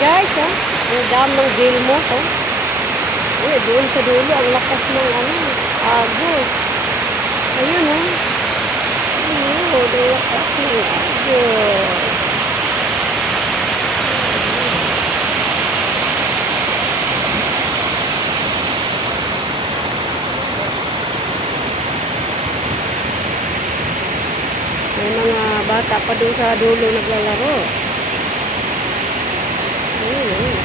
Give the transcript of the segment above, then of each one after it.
guys, oh. Ang dam ng Gilmore, oh. Eh, doon sa dulo, ang lakas ng agos. Ayun, oh. Ayun, ang lakas ng agos. May mga bata pa doon sa dulo naglalaro. Ayun, ayun.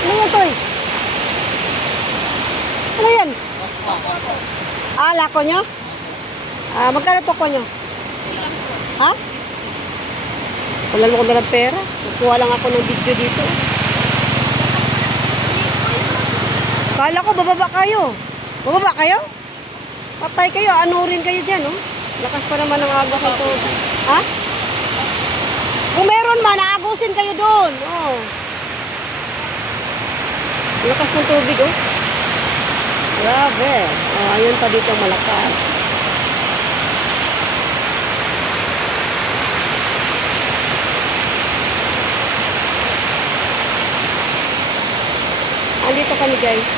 Ano yan, Toy? Ano yan? Ah, lako nyo? Ah, magkano toko nyo? Ha? Wala mo kami ng pera. Kukuha lang ako ng video dito. Kala ko bababa kayo. Bababa kayo? Patay kayo. Anurin kayo dyan, oh. Lakas pa naman ang agos ng tubig. Ha? Kung meron man, aagusin kayo doon. Oh. Lakas ng tubig, oh. Grabe. Oh, ayun pa dito malakas. Andito kami, guys,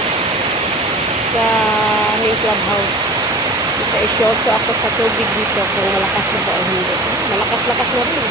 sa aming clubhouse. Isa isyoso ako sa tubig dito kung malakas na ba o hindi. Malakas-lakas na rin.